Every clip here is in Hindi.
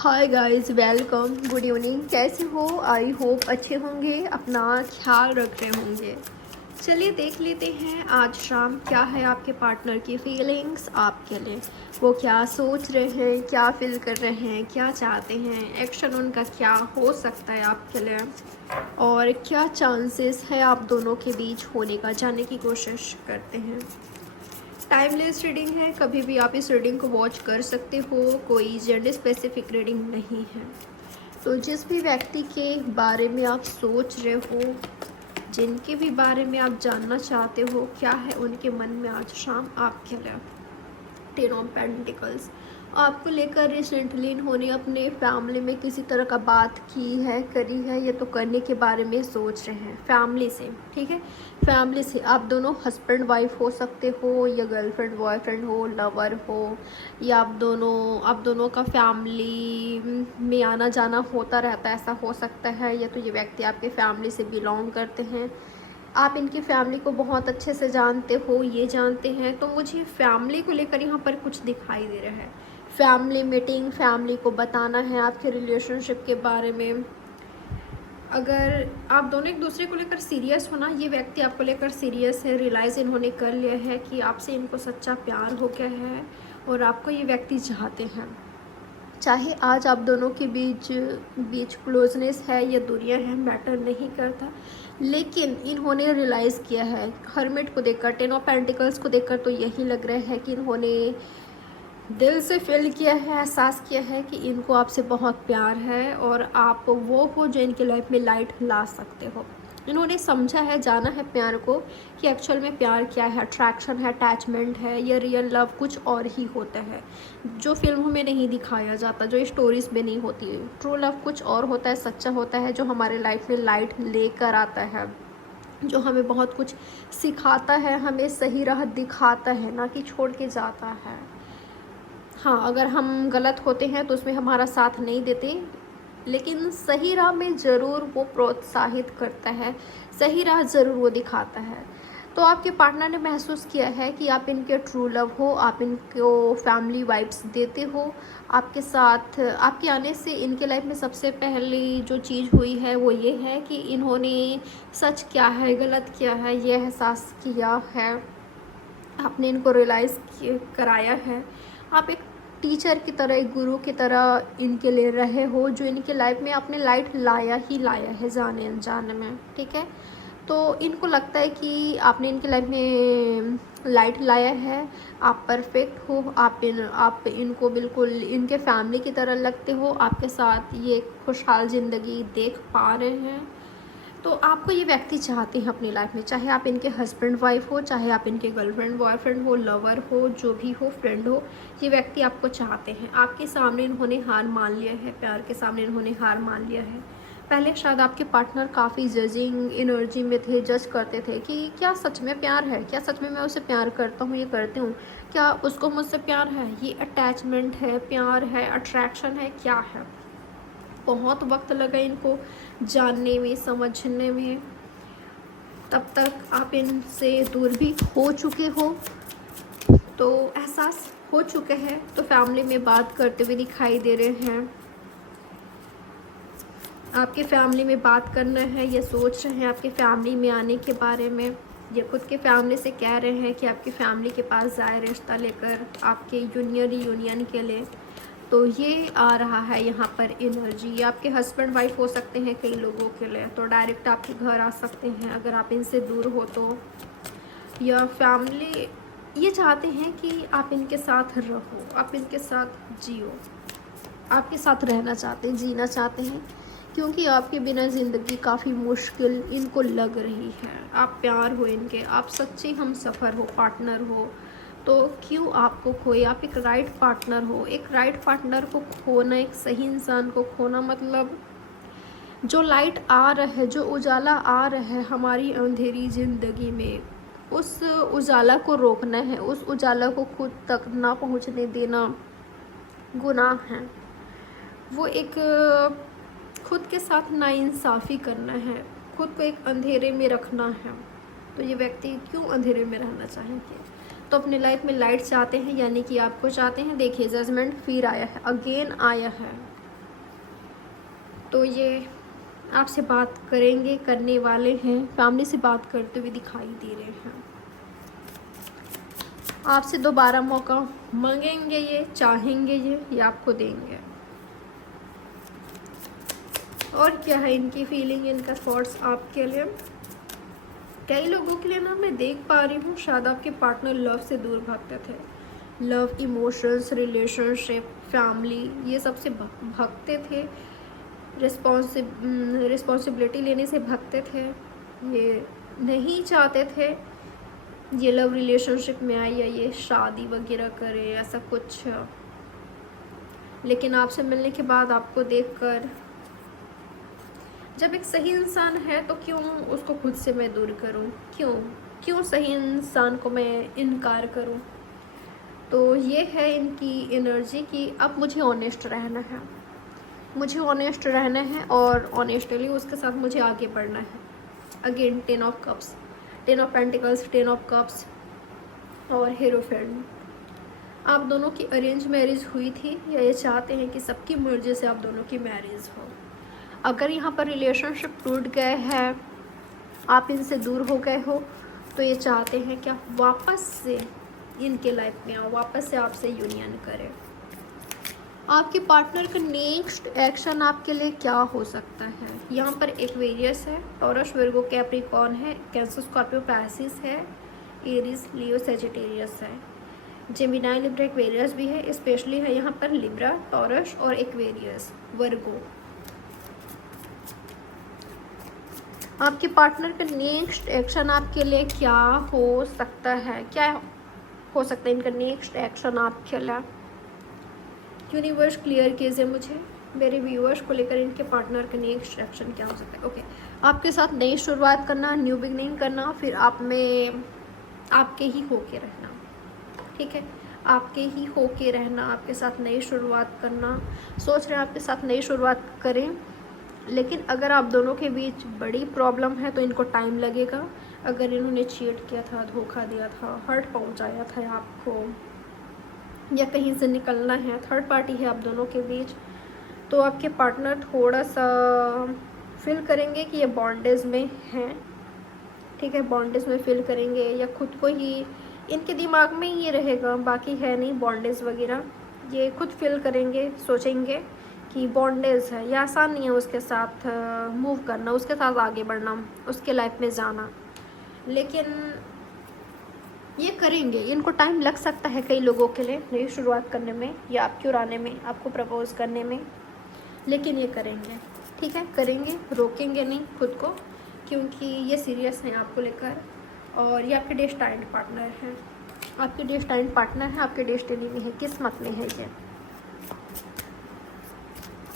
Hi guys, welcome, good evening. कैसे हो? आई होप अच्छे होंगे, अपना ख्याल रख रहे होंगे। चलिए देख लेते हैं आज शाम क्या है आपके पार्टनर की फीलिंग्स आपके लिए। वो क्या सोच रहे हैं, क्या फील कर रहे हैं, क्या चाहते हैं, एक्शन उनका क्या हो सकता है आपके लिए, और क्या चांसेस है आप दोनों के बीच होने का, जानने की कोशिश करते हैं। टाइमलेस रीडिंग है, कभी भी आप इस रीडिंग को वॉच कर सकते हो, कोई जेंडर स्पेसिफिक रीडिंग नहीं है। तो जिस भी व्यक्ति के बारे में आप सोच रहे हो, जिनके भी बारे में आप जानना चाहते हो, क्या है उनके मन में आज शाम आपके लिए। 10 ऑफ पेंटिकल्स आपको लेकर रिसेंटली इन्होंने अपने फैमिली में किसी तरह का बात की है, करी है, या तो करने के बारे में सोच रहे हैं फैमिली से। ठीक है, फैमिली से आप दोनों हस्बैंड वाइफ हो सकते हो, या गर्लफ्रेंड बॉयफ्रेंड हो, लवर हो, या आप दोनों का फैमिली में आना जाना होता रहता है, ऐसा हो सकता है। या तो ये व्यक्ति आपके फैमिली से बिलोंग करते हैं, आप इनकी फैमिली को बहुत अच्छे से जानते हो, ये जानते हैं। तो मुझे फैमिली को लेकर यहाँ पर कुछ दिखाई दे रहा है। फैमिली मीटिंग, फैमिली को बताना है आपके रिलेशनशिप के बारे में। अगर आप दोनों एक दूसरे को लेकर सीरियस हो ना, ये व्यक्ति आपको लेकर सीरियस है, रियलाइज़ इन्होंने कर लिया है कि आपसे इनको सच्चा प्यार हो गया है और आपको ये व्यक्ति चाहते हैं। चाहे आज आप दोनों के बीच क्लोजनेस है या दूरियां हैं, मैटर नहीं करता, लेकिन इन्होंने रियलाइज़ किया है। हर्मिट को देखकर, 10 ऑफ पेंटिकल्स को देखकर तो यही लग रहा है कि इन्होंने दिल से फील किया है, एहसास किया है कि इनको आपसे बहुत प्यार है और आप वो हो जो इनकी लाइफ में लाइट ला सकते हो। इन्होंने समझा है, जाना है प्यार को कि एक्चुअल में प्यार क्या है, अट्रैक्शन है, अटैचमेंट है, या रियल लव कुछ और ही होता है जो फिल्मों में नहीं दिखाया जाता, जो स्टोरीज में नहीं होती। ट्रू लव कुछ और होता है, सच्चा होता है, जो हमारे लाइफ में लाइट लेकर आता है, जो हमें बहुत कुछ सिखाता है, हमें सही राह दिखाता है, ना कि छोड़ के जाता है। हाँ, अगर हम गलत होते हैं तो उसमें हमारा साथ नहीं देते, लेकिन सही राह में ज़रूर वो प्रोत्साहित करता है, सही राह ज़रूर वो दिखाता है। तो आपके पार्टनर ने महसूस किया है कि आप इनके ट्रू लव हो, आप इनको फैमिली वाइब्स देते हो। आपके साथ, आपके आने से इनके लाइफ में सबसे पहली जो चीज़ हुई है वो ये है कि इन्होंने सच क्या है, गलत क्या है, ये एहसास किया है। आपने इनको रियलाइज़ कराया है। आप एक टीचर की तरह, एक गुरु की तरह इनके लिए रहे हो, जो इनके लाइफ में आपने लाइट लाया ही लाया है, जाने अनजाने में। ठीक है, तो इनको लगता है कि आपने इनकी लाइफ में लाइट लाया है, आप परफेक्ट हो, आप इनको बिल्कुल इनके फैमिली की तरह लगते हो, आपके साथ ये खुशहाल ज़िंदगी देख पा रहे हैं। तो आपको ये व्यक्ति चाहते हैं अपनी लाइफ में, चाहे आप इनके हस्बैंड वाइफ हो, चाहे आप इनके गर्लफ्रेंड बॉयफ्रेंड हो, लवर हो, जो भी हो, फ्रेंड हो, ये व्यक्ति आपको चाहते हैं। आपके सामने इन्होंने हार मान लिया है, प्यार के सामने इन्होंने हार मान लिया है। पहले शायद आपके पार्टनर काफ़ी जजिंग एनर्जी में थे, जज करते थे कि क्या सच में प्यार है, क्या सच में मैं उसे प्यार करता हूँ, ये करती हूँ, क्या उसको मुझसे प्यार है, ये अटैचमेंट है, प्यार है, अट्रैक्शन है, क्या है। बहुत वक्त लगा इनको जानने में, समझने में। तब तक आप इनसे दूर भी हो चुके हो, तो एहसास हो चुके हैं, तो फैमिली में बात करते हुए दिखाई दे रहे हैं। आपके फैमिली में बात करना है, ये सोच रहे हैं आपके फैमिली में आने के बारे में। ये खुद के फैमिली से कह रहे हैं कि आपकी फैमिली के पास जाए रिश्ता लेकर, आपके यूनियन के लिए। तो ये आ रहा है यहाँ पर एनर्जी। आपके हस्बैंड वाइफ हो सकते हैं कई लोगों के लिए, तो डायरेक्ट आपके घर आ सकते हैं अगर आप इनसे दूर हो तो। या फैमिली ये चाहते हैं कि आप इनके साथ रहो, आप इनके साथ जियो, आपके साथ रहना चाहते हैं, जीना चाहते हैं, क्योंकि आपके बिना ज़िंदगी काफ़ी मुश्किल इनको लग रही है। आप प्यार हो इनके, आप सच्चे हम सफ़र हो, पार्टनर हो, तो क्यों आपको खोए। आप एक राइट पार्टनर हो। एक राइट पार्टनर को खोना, एक सही इंसान को खोना, मतलब जो लाइट आ रहा है, जो उजाला आ रहा है हमारी अंधेरी ज़िंदगी में, उस उजाला को रोकना है, उस उजाला को खुद तक ना पहुंचने देना गुनाह है। वो एक खुद के साथ नाइंसाफ़ी करना है, खुद को एक अंधेरे में रखना है। तो ये व्यक्ति क्यों अंधेरे में रहना चाहेंगे, तो अपने लाइफ में लाइट चाहते हैं, यानी कि आपको चाहते हैं। देखिए, जजमेंट फिर आया है, अगेन आया है। तो ये आपसे बात करेंगे, करने वाले हैं, फैमिली से बात करते हुए दिखाई दे रहे हैं। आपसे दोबारा मौका मांगेंगे, ये चाहेंगे, ये आपको देंगे। और क्या है इनकी फीलिंग, इनका थॉट्स आपके लिए। कई लोगों के लिए ना मैं देख पा रही हूँ शायद आपके पार्टनर लव से दूर भागते थे। लव, इमोशंस, रिलेशनशिप, फैमिली, ये सब से भागते थे। रिस्पॉन्सिबिलिटी लेने से भागते थे। ये नहीं चाहते थे ये लव रिलेशनशिप में आए या ये शादी वगैरह करे, ऐसा कुछ। लेकिन आपसे मिलने के बाद, आपको देखकर, जब एक सही इंसान है तो क्यों उसको खुद से मैं दूर करूं, क्यों सही इंसान को मैं इनकार करूं। तो ये है इनकी एनर्जी कि अब मुझे ऑनेस्ट रहना है, और ऑनेस्टली उसके साथ मुझे आगे बढ़ना है। Again 10 of cups, 10 of pentacles, 10 of cups और हीरोफेंट। आप दोनों की अरेंज मैरिज हुई थी या ये चाहते हैं कि सबकी मर्जी से आप दोनों की मैरिज हो। अगर यहाँ पर रिलेशनशिप टूट गए हैं, आप इनसे दूर हो गए हो, तो ये चाहते हैं कि आप वापस से इनके लाइफ में आओ, वापस से आपसे यूनियन करें। आपके पार्टनर का नेक्स्ट एक्शन आपके लिए क्या हो सकता है। यहाँ पर एक्वेरियस है, टॉरस, विर्गो, कैप्रिकॉर्न है, कैंसर, स्कॉर्पियो, पाइसिस है, एरीज, लियो, सजिटेरियस है, जेमिनी, लिब्रा, एक्वेरियस भी है। स्पेशली है यहाँ पर लिब्रा, टॉरस और एक्वेरियस, वर्गो। आपके पार्टनर का नेक्स्ट एक्शन आपके लिए क्या हो सकता है, इनका नेक्स्ट एक्शन आपके लिए। यूनिवर्स क्लियर कीजिए मुझे, मेरे व्यूअर्स को लेकर इनके पार्टनर का नेक्स्ट एक्शन क्या हो सकता है। ओके, आपके साथ नई शुरुआत करना, न्यू बिगनिंग करना, फिर आप में आपके ही होके रहना। ठीक है, आपके ही होके रहना, आपके साथ नई शुरुआत करना। सोच रहे हैं आपके साथ नई शुरुआत करें, लेकिन अगर आप दोनों के बीच बड़ी प्रॉब्लम है तो इनको टाइम लगेगा। अगर इन्होंने चीट किया था, धोखा दिया था, हर्ट पहुंचाया था आपको, या कहीं से निकलना है, थर्ड पार्टी है आप दोनों के बीच, तो आपके पार्टनर थोड़ा सा फील करेंगे कि ये बॉन्डेज में हैं। ठीक है, बॉन्डेज में फील करेंगे, या खुद को ही इनके दिमाग में ये रहेगा, बाकी है नहीं बॉन्डेज वगैरह। ये खुद फील करेंगे, सोचेंगे कि बॉन्डेज है, ये आसान नहीं है उसके साथ मूव करना, उसके साथ आगे बढ़ना, उसके लाइफ में जाना। लेकिन ये करेंगे, इनको टाइम लग सकता है कई लोगों के लिए नई शुरुआत करने में, या आपके ओर आने में, आपको प्रपोज करने में, लेकिन ये करेंगे। ठीक है, करेंगे, रोकेंगे नहीं खुद को, क्योंकि ये सीरियस हैं आपको लेकर। और ये आपके डेस्टाइन्ड पार्टनर हैं, आपके डेस्टाइन्ड पार्टनर है, आपके डेस्टिनी में है, किस्मत में है ये।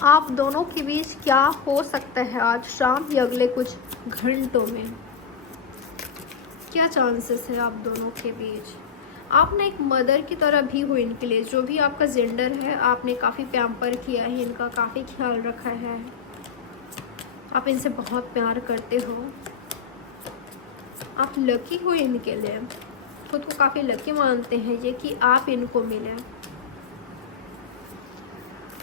आप दोनों के बीच क्या हो सकता है आज शाम या अगले कुछ घंटों में, क्या चांसेस है आप दोनों के बीच। आपने एक मदर की तरह भी हो इनके लिए, जो भी आपका जेंडर है, आपने काफ़ी पैम्पर किया है, इनका काफ़ी ख्याल रखा है, आप इनसे बहुत प्यार करते हो, आप लकी हो इनके लिए, खुद को काफ़ी लकी मानते हैं ये कि आप इनको मिले।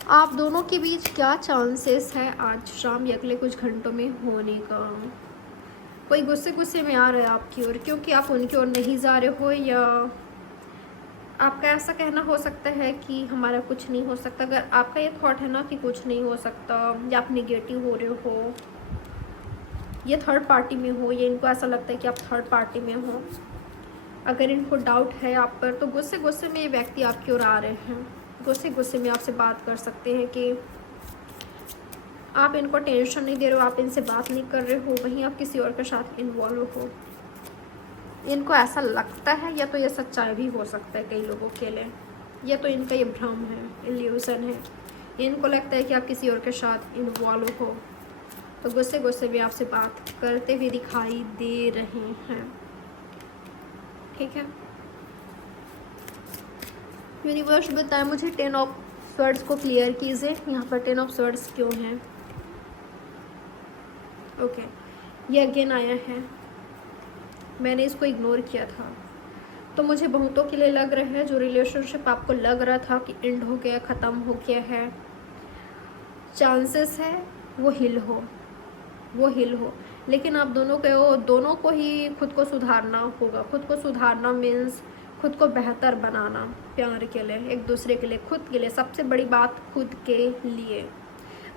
आप दोनों के बीच क्या चांसेस है आज शाम या अगले कुछ घंटों में होने का। कोई गुस्से में आ रहा है आपकी ओर, क्योंकि आप उनकी ओर नहीं जा रहे हो, या आपका ऐसा कहना हो सकता है कि हमारा कुछ नहीं हो सकता। अगर आपका ये थॉट है ना कि कुछ नहीं हो सकता, या आप नेगेटिव हो रहे हो, ये थर्ड पार्टी में हो, या इनको ऐसा लगता है कि आप थर्ड पार्टी में हो, अगर इनको डाउट है आप पर, तो गुस्से में ये व्यक्ति आपकी ओर आ रहे हैं, गुस्से में आपसे बात कर सकते हैं कि आप इनको टेंशन नहीं दे रहे हो, आप इनसे बात नहीं कर रहे हो, वहीं आप किसी और के साथ इन्वॉल्व हो। इनको ऐसा लगता है, या तो ये सच्चाई भी हो सकता है कई लोगों के लिए, या तो इनका ये भ्रम है, इल्यूजन है। इनको लगता है कि आप किसी और के साथ इन्वॉल्व हो, तो गुस्से में आपसे बात करते हुए दिखाई दे रहे हैं। ठीक है, यूनिवर्स बताए मुझे 10 ऑफ स्वर्ड्स को क्लियर कीजिए। यहाँ पर 10 ऑफ स्वर्ड्स क्यों हैं। ओके, ये अगेन आया है, मैंने इसको इग्नोर किया था। तो मुझे बहुतों के लिए लग रहा है, जो रिलेशनशिप आपको लग रहा था कि एंड हो गया, ख़त्म हो गया है, चांसेस है वो हिल हो, वो हिल हो। लेकिन आप दोनों को ही खुद को सुधारना होगा। खुद को सुधारना मीन्स खुद को बेहतर बनाना, प्यार के लिए, एक दूसरे के लिए, खुद के लिए, सबसे बड़ी बात खुद के लिए।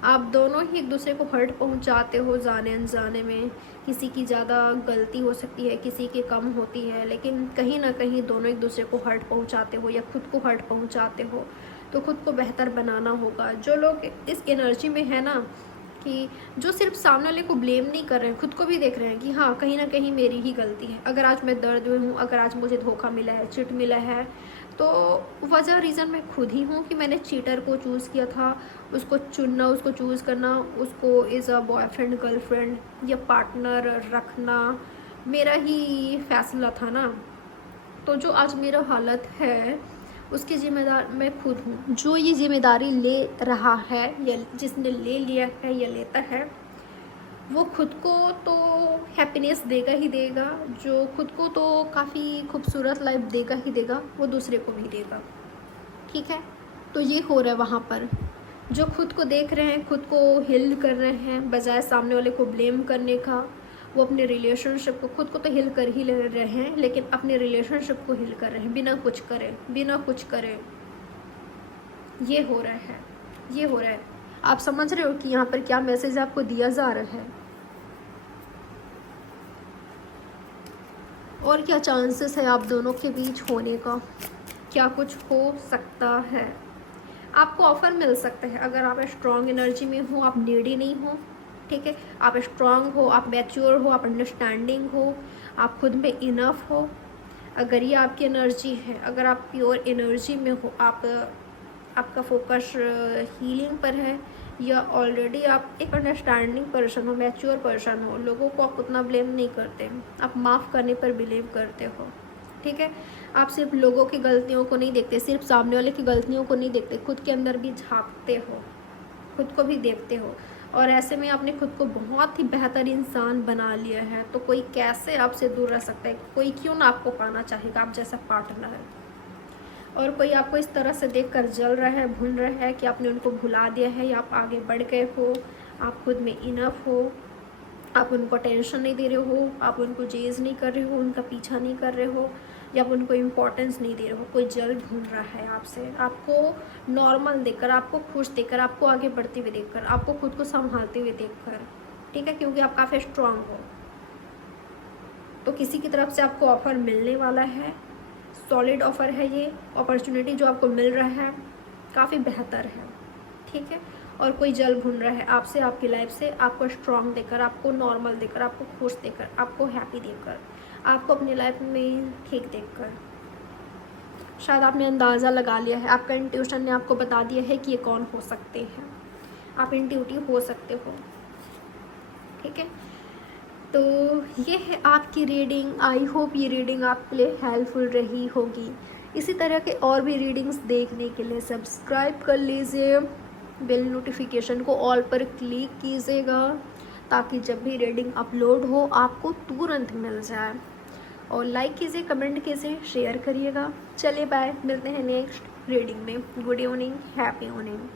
आप दोनों ही एक दूसरे को हर्ट पहुंचाते हो जाने अनजाने में। किसी की ज़्यादा गलती हो सकती है, किसी की कम होती है, लेकिन कहीं ना कहीं दोनों एक दूसरे को हर्ट पहुंचाते हो या खुद को हर्ट पहुंचाते हो। तो खुद को बेहतर बनाना होगा। जो लोग इस एनर्जी में है ना, कि जो सिर्फ सामने वाले को ब्लेम नहीं कर रहे हैं, खुद को भी देख रहे हैं कि हाँ कहीं ना कहीं मेरी ही गलती है। अगर आज मैं दर्द में हूँ, अगर आज मुझे धोखा मिला है, चिट मिला है, तो वजह रीज़न मैं खुद ही हूँ कि मैंने चीटर को चूज़ किया था। उसको चुनना, उसको चूज़ करना, उसको एज अ बॉयफ्रेंड, गर्लफ्रेंड या पार्टनर रखना मेरा ही फैसला था ना। तो जो आज मेरा हालत है उसकी जिम्मेदार मैं खुद हूँ। जो ये जिम्मेदारी ले रहा है या जिसने ले लिया है या लेता है, वो खुद को तो हैप्पीनेस देगा ही देगा। जो खुद को तो काफ़ी खूबसूरत लाइफ देगा ही देगा, वो दूसरे को भी देगा। ठीक है, तो ये हो रहा है वहाँ पर। जो खुद को देख रहे हैं, खुद को हिल कर रहे हैं, बजाय सामने वाले को ब्लेम करने का, वो अपने रिलेशनशिप को, खुद को तो हिल कर ही ले रहे हैं, लेकिन अपने रिलेशनशिप को हिल कर रहे हैं बिना कुछ करे, बिना कुछ करे। ये हो रहा है, ये हो रहा है। आप समझ रहे हो कि यहाँ पर क्या मैसेज आपको दिया जा रहा है और क्या चांसेस है आप दोनों के बीच होने का, क्या कुछ हो सकता है। आपको ऑफर मिल सकता है अगर आप स्ट्रॉन्ग एनर्जी में हो, आप नीडी नहीं हो। ठीक है, आप स्ट्रॉन्ग हो, आप मैच्योर हो, आप अंडरस्टैंडिंग हो, आप खुद में इनफ हो। अगर ये आपकी एनर्जी है, अगर आप प्योर एनर्जी में हो, आपका फोकस हीलिंग पर है, या ऑलरेडी आप एक अंडरस्टैंडिंग पर्सन हो, मैच्योर पर्सन हो, लोगों को आप उतना ब्लेम नहीं करते, आप माफ़ करने पर बिलीव करते हो। ठीक है, आप सिर्फ लोगों की गलतियों को नहीं देखते, सिर्फ सामने वाले की गलतियों को नहीं देखते, खुद के अंदर भी झांकते हो, खुद को भी देखते हो। और ऐसे में आपने खुद को बहुत ही बेहतर इंसान बना लिया है। तो कोई कैसे आपसे दूर रह सकता है? कोई क्यों ना आपको पाना चाहेगा आप जैसा पार्टनर। और कोई आपको इस तरह से देखकर जल रहा है, भूल रहा है कि आपने उनको भुला दिया है, या आप आगे बढ़ गए हो, आप खुद में इनफ हो, आप उनको टेंशन नहीं दे रहे हो, आप उनको चेज़ नहीं कर रहे हो, उनका पीछा नहीं कर रहे हो, या आप उनको इम्पोर्टेंस नहीं दे रहे हो। कोई जल भूल रहा है आपसे, आपको नॉर्मल देखकर, आपको खुश देखकर, आपको आगे बढ़ते हुए देखकर, आपको खुद को संभालते हुए देखकर। ठीक है, क्योंकि आप काफ़ी स्ट्रांग हो। तो किसी की तरफ से आपको ऑफ़र मिलने वाला है, सॉलिड ऑफ़र है। ये अपॉर्चुनिटी जो आपको मिल रहा है काफ़ी बेहतर है। ठीक है, और कोई जल भून रहा है आपसे, आपकी लाइफ से, आपको स्ट्रांग देकर, आपको नॉर्मल देकर, आपको खुश देकर, आपको हैप्पी देकर, आपको अपनी लाइफ में ठीक देखकर। शायद आपने अंदाज़ा लगा लिया है, आपका इंट्यूशन ने आपको बता दिया है कि ये कौन हो सकते हैं। आप इंट्यूटिव हो सकते हो। ठीक है, तो ये है आपकी रीडिंग। आई होप ये रीडिंग आपके लिए हेल्पफुल रही होगी। इसी तरह के और भी रीडिंग्स देखने के लिए सब्सक्राइब कर लीजिए, बेल नोटिफिकेशन को ऑल पर क्लिक कीजिएगा, ताकि जब भी रीडिंग अपलोड हो आपको तुरंत मिल जाए। और लाइक कीजिए, कमेंट कीजिए, शेयर करिएगा। चलिए बाय, मिलते हैं नेक्स्ट रीडिंग में। Good evening, happy evening.